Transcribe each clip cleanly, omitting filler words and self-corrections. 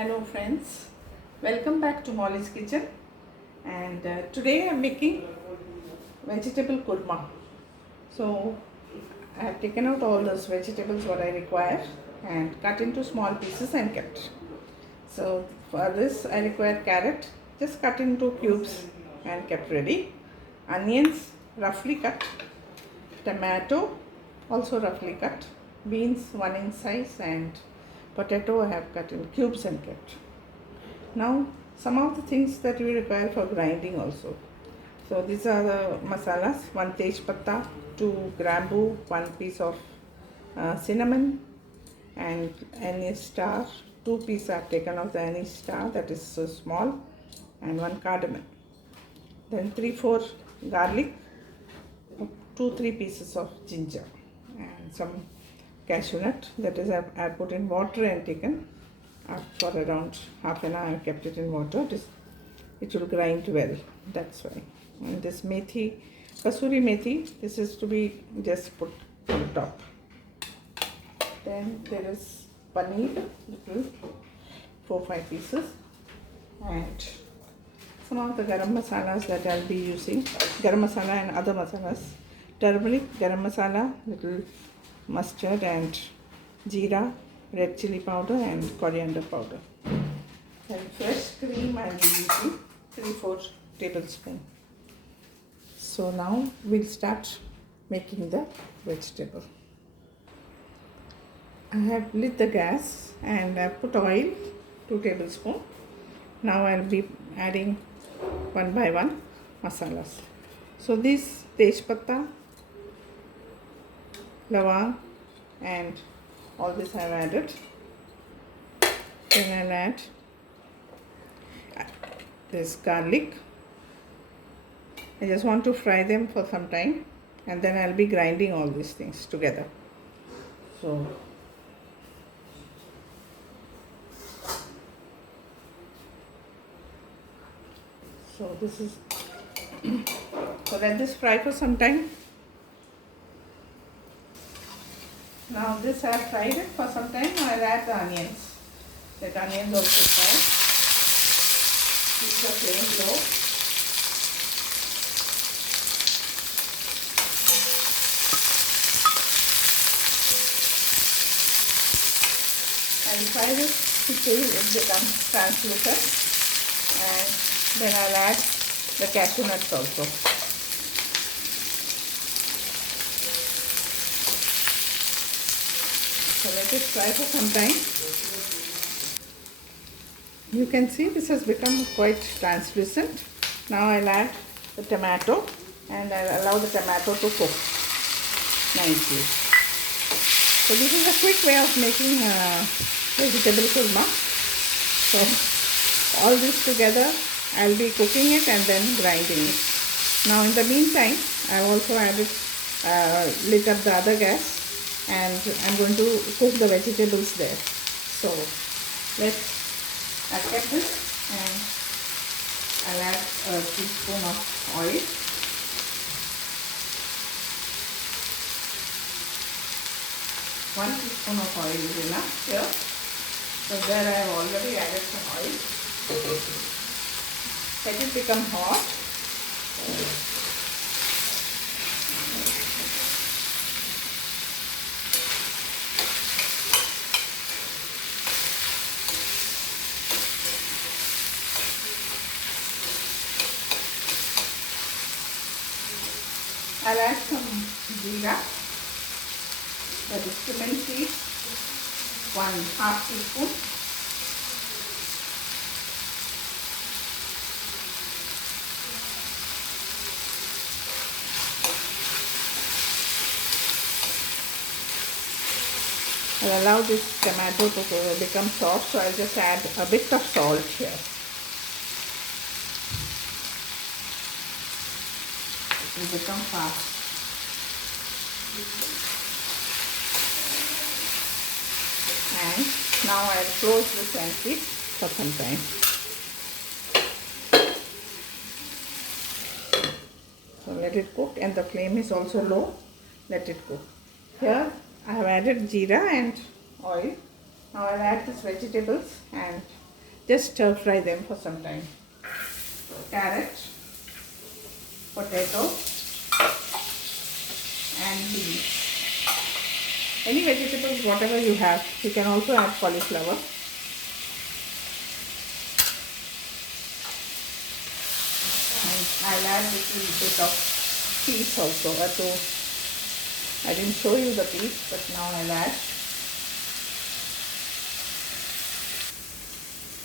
Hello friends, welcome back to Molly's Kitchen, and today I am making vegetable korma. So I have taken out all those vegetables what I require and cut into small pieces and kept. So for this I require carrot, just cut into cubes and kept ready. Onions roughly cut, tomato also roughly cut, beans 1 inch size, and potato I have cut in cubes and kept. Now some of the things that we require for grinding also. So these are the masalas: 1 Tejpatta, 2 Grambu, 1 piece of cinnamon, and anise star. 2 pieces I have taken of the anise star, that is so small, and 1 cardamom. Then 3-4 garlic, 2-3 pieces of ginger, and some cashew nut, that is I have put in water and taken for around half an hour. I kept it in water. It will grind well, that's why. And this methi, kasuri methi, this is to be just put on top. Then there is paneer, little 4-5 pieces, and some of the garam masalas that I'll be using, garam masala and other masalas: turmeric, garam masala, little mustard and jeera, red chilli powder and coriander powder. And fresh cream I will be using 3-4 tablespoons. So now we'll start making the vegetable. I have lit the gas and I put oil 2 tablespoons. Now I'll be adding one by one masalas. So this Tejpatta, Lavang, and all this I have added. Then I'll add this garlic. I just want to fry them for some time, and then I'll be grinding all these things together. So this is so let this fry for some time. Now this I have fried it for some time. Now I'll add the onions. Let onions also fry. Keep the flame low. I'll fry this till it becomes translucent, and then I'll add the cashew nuts also. So let it fry for some time. You can see this has become quite translucent. Now I'll add the tomato and I'll allow the tomato to cook nicely. So this is a quick way of making vegetable korma. So all this together I'll be cooking it and then grinding it. Now in the meantime I've also added lit up the other gas, and I'm going to cook the vegetables there. So I kept this, and I'll add a teaspoon of oil. One teaspoon of oil is enough here. So there I have already added some oil. Let it become hot. I'll add some jeera, that is cumin seeds, 1/2 teaspoon. I'll allow this tomato to become soft, so I'll just add a bit of salt here. It will become fast. And now I'll close this and keep for some time. So let it cook, and the flame is also low. Let it cook. Here I have added jeera and oil. Now I'll add these vegetables and just stir fry them for some time. Carrot, potato and beans. Any vegetables, whatever you have. You can also add cauliflower. And I'll add a little bit of peas also. I didn't show you the peas, but now I'll add.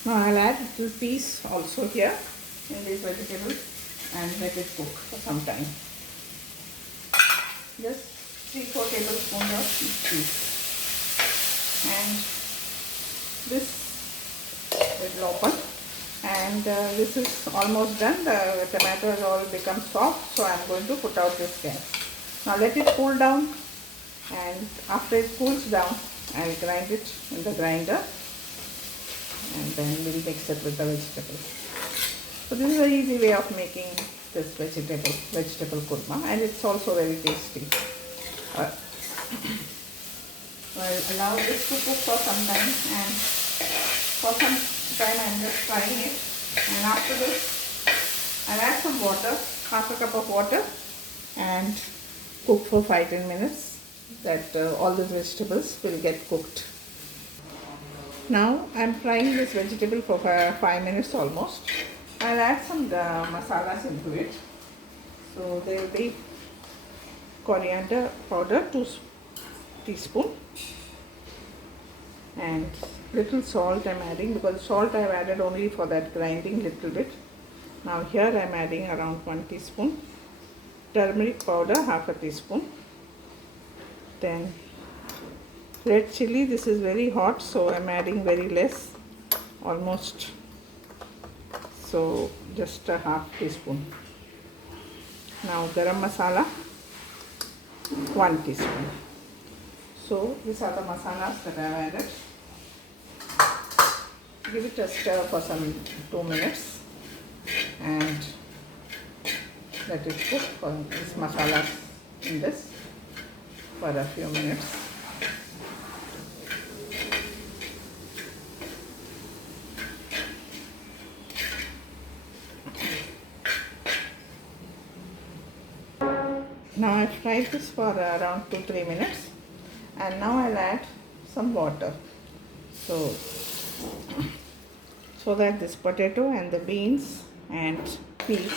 Now I'll add little peas also here in these vegetables and let it cook for some time. Just 3-4 tablespoons of peas. And this will open. And this is almost done. The tomato has all become soft, so I'm going to put out this gas. Now let it cool down, and after it cools down, I'll grind it in the grinder, and then we'll mix it with the vegetables. So this is an easy way of making this vegetable kurma, and it's also very tasty. I'll allow this to cook for some time, and for some time I'm just frying it. And after this, I'll add some water, half a cup of water, and cook for 5-10 minutes, that all the vegetables will get cooked. Now I'm frying this vegetable for 5 minutes almost. I'll add some masalas into it. So there will be coriander powder, 2 teaspoons, and little salt I'm adding, because salt I've added only for that grinding little bit. Now here I'm adding around 1 teaspoon. Turmeric powder, half a teaspoon. Then red chilli, this is very hot, so I'm adding very less, almost, so just a half teaspoon. Now garam masala, 1 teaspoon. So these are the masalas that I have added. Give it a stir for some 2 minutes and let it cook for these masalas in this for a few minutes. Now I've fried this for around 2-3 minutes, and now I'll add some water so that this potato and the beans and peas,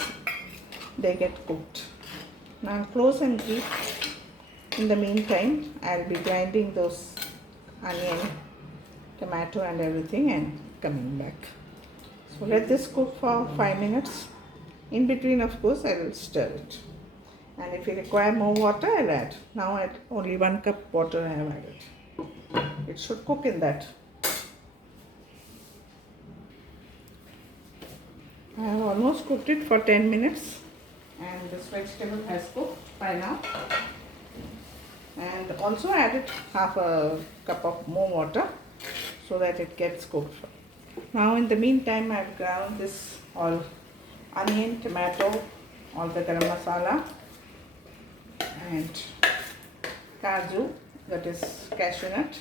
they get cooked. Now close and keep. In the meantime, I'll be grinding those onion, tomato and everything and coming back. So let this cook for 5 minutes. In between, of course, I will stir it. And if you require more water, I'll add. Now at only 1 cup water I have added. It should cook in that. I have almost cooked it for 10 minutes, and this vegetable has cooked by now. And also added half a cup of more water so that it gets cooked. Now in the meantime, I've ground this all onion, tomato, all the garam masala and cashew, that is cashew nut.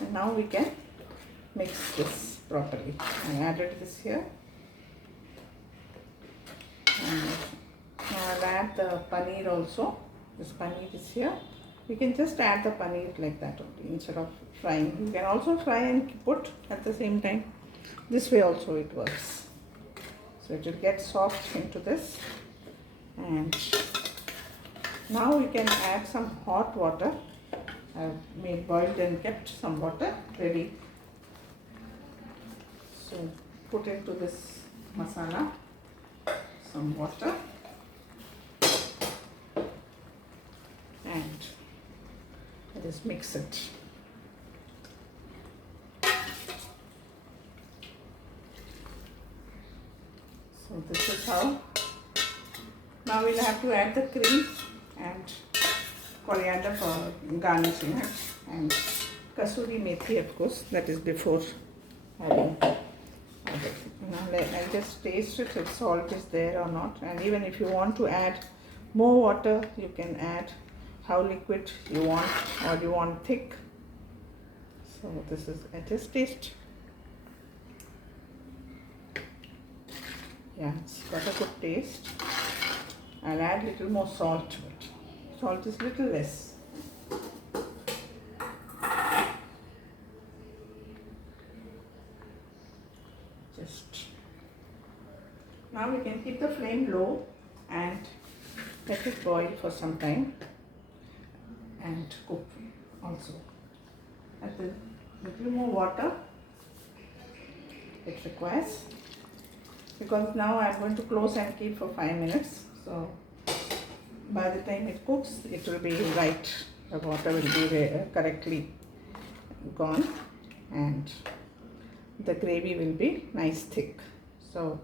And now we can mix this properly. I added this here. And now I'll add the paneer also. This paneer is here. You can just add the paneer like that only instead of frying. You can also fry and put at the same time. This way also it works. So it will get soft into this. And now we can add some hot water. I've made boiled and kept some water ready. So put into this masala some water and just mix it. So this is how. Now we'll have to add the cream and coriander for garnishing it, and kasuri methi, of course, that is before adding. Now I'll just taste it if salt is there or not, and even if you want to add more water, you can add how liquid you want, or you want thick. So this is, I just taste. Yeah, it's got a good taste. I'll add little more salt to it. Salt is little less. Just now we can keep the flame low and let it boil for some time and cook also. Add a little more water it requires, because now I'm going to close and keep for 5 minutes. So by the time it cooks, it will be right. The water will be correctly gone and the gravy will be nice thick. So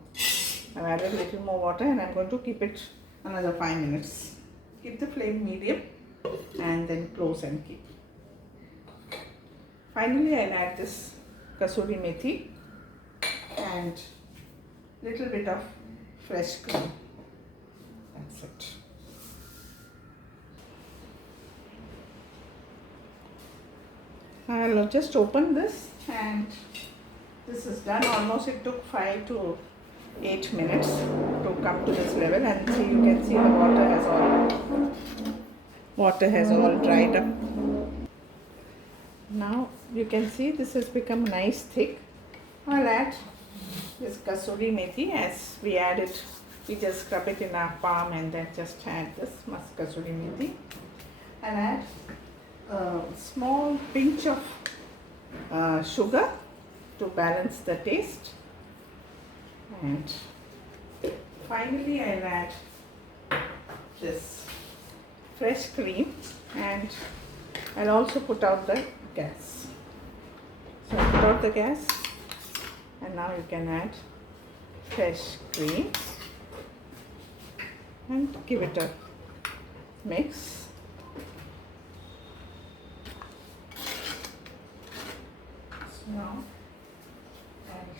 I've added a little more water and I'm going to keep it another 5 minutes. Keep the flame medium and then close and keep. Finally, I'll add this kasuri methi and little bit of fresh cream. That's it. I'll just open this and this is done. Almost it took 5 to 8 minutes to come to this level, and see, you can see the water has all dried up. Now you can see this has become nice thick. I'll add this kasuri methi. As we add it, we just scrub it in our palm and then just add this kasuri methi. I'll add a small pinch of sugar to balance the taste, and finally I'll add this fresh cream, and I'll also put out the gas. So I put out the gas, and now you can add fresh cream and give it a mix. So now I'll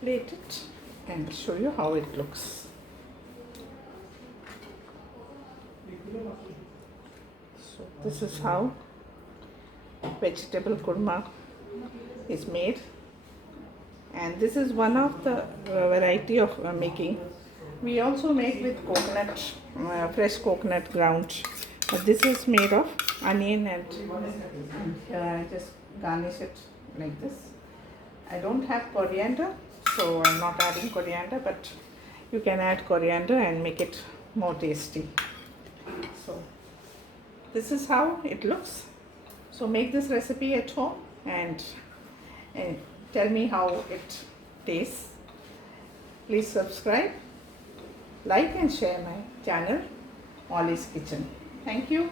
plate it and show you how it looks. So this is how vegetable korma is made, and this is one of the variety of making. We also make with coconut, fresh coconut ground, but this is made of onion and just garnish it like this. I don't have coriander, so I'm not adding coriander, but you can add coriander and make it more tasty. So this is how it looks. So make this recipe at home and tell me how it tastes. Please subscribe, like and share my channel, Molly's Kitchen. Thank you.